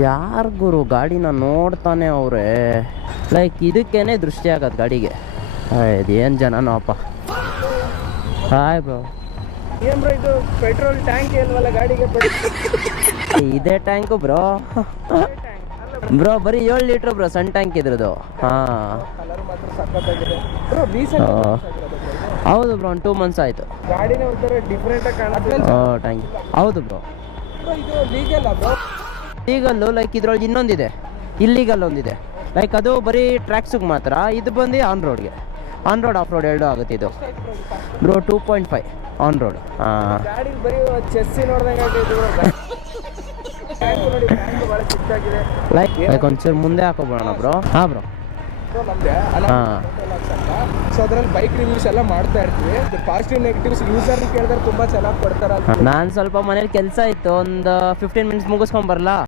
ಯಾರು ಗುರು ಗಾಡಿನ ನೋಡ್ತಾನೆ ಅವರೇ, ಲೈಕ್ ಇದಕ್ಕೇನೆ ದೃಷ್ಟಿ ಆಗೋದು ಗಾಡಿಗೆ. ಇದೇನು ಜನನೋ ಅಪ್ಪ. Hi bro. ಏನ್ ಬ್ರೋ ಇದು ಪೆಟ್ರೋಲ್ ಟ್ಯಾಂಕ್ ಇಲ್ವಲ್ಲ ಗಾಡಿಗೆ? ಇದೇ ಟ್ಯಾಂಕು ಬ್ರೋ. ಬ್ರೋ ಬರೀ 7 ಲೀಟ್ರ್ ಬ್ರೋ, ಸಣ್ಣ ಟ್ಯಾಂಕ್ ಇದ್ರದ್ದು. ಹಾಂ ಕಲರ್ ಮಾತ್ರ ಸಖತ್ತಾಗಿದೆ ಬ್ರೋ. ರೀಸೆಂಟ್ ಹೌದು ಬ್ರೋ, ಒಂದು 2 months ಆಯಿತು. ಗಾಡಿನೇ ಒಂಥರ ಡಿಫ್ರೆಂಟ್ ಆಗಿ ಕಾಣುತ್ತೆ. ಟ್ಯಾಂಕ್ ಹೌದು ಬ್ರೋ. ಇದು ಲೀಗಲ್ ಬ್ರೋ? ಲೀಗಲ್ಲು, ಲೈಕ್ ಇದ್ರೊಳಗೆ ಇನ್ನೊಂದಿದೆ ಇಲ್ಲೀಗಲ್ ಒಂದಿದೆ. ಲೈಕ್ ಅದು ಬರೀ ಟ್ರ್ಯಾಕ್ಸಿಗೆ ಮಾತ್ರ, ಇದು ಬಂದು ಆನ್ ರೋಡ್ಗೆ. ಆನ್ ರೋಡ್ ಆಫ್ ರೋಡ್ ಎರಡೂ ಆಗುತ್ತೆ ಇದು ಬ್ರೋ. 2.5 on road. ಹಾಂ ಗಾಡಿ ಬರೀ ಚೆಸ್ಸಿ ನೋಡ್ದಂಗೆ ಆಗೈತೆ ಬ್ರೋ. ಟ್ಯಾಂಕ್ ನೋಡಿ, ಟ್ಯಾಂಕ್ ಭಾಳ ಚಿಕ್ಕದಾಗಿದೆ. ಲೈಕ್ ಒಂಚೂರು ಮುಂದೆ ಹಾಕೋಬೋಣ ಬ್ರೋ. ಹಾಂ ಬ್ರೋ. ನಮ್ದೆ ಹಾಂ. ಸೊ ಅದ್ರಲ್ಲಿ ಬೈಕ್ ರಿವ್ಯೂಸ್ ಎಲ್ಲ ಮಾಡ್ತಾ ಇರ್ತೀವಿ. ಪಾಸಿಟಿವ್ ನೆಗೆಟಿವ್ಸ್ ಯೂಸರ್ ಕೇಳಿದ್ರೆ ತುಂಬಾ ಚೆನ್ನಾಗಿ ಕೊಡ್ತಾರ. ನಾನು ಸ್ವಲ್ಪ ಮನೇಲಿ ಕೆಲಸ ಇತ್ತು, ಒಂದು 15 minutes ಮುಗಿಸ್ಕೊಂಡ್ ಬರಲಾ?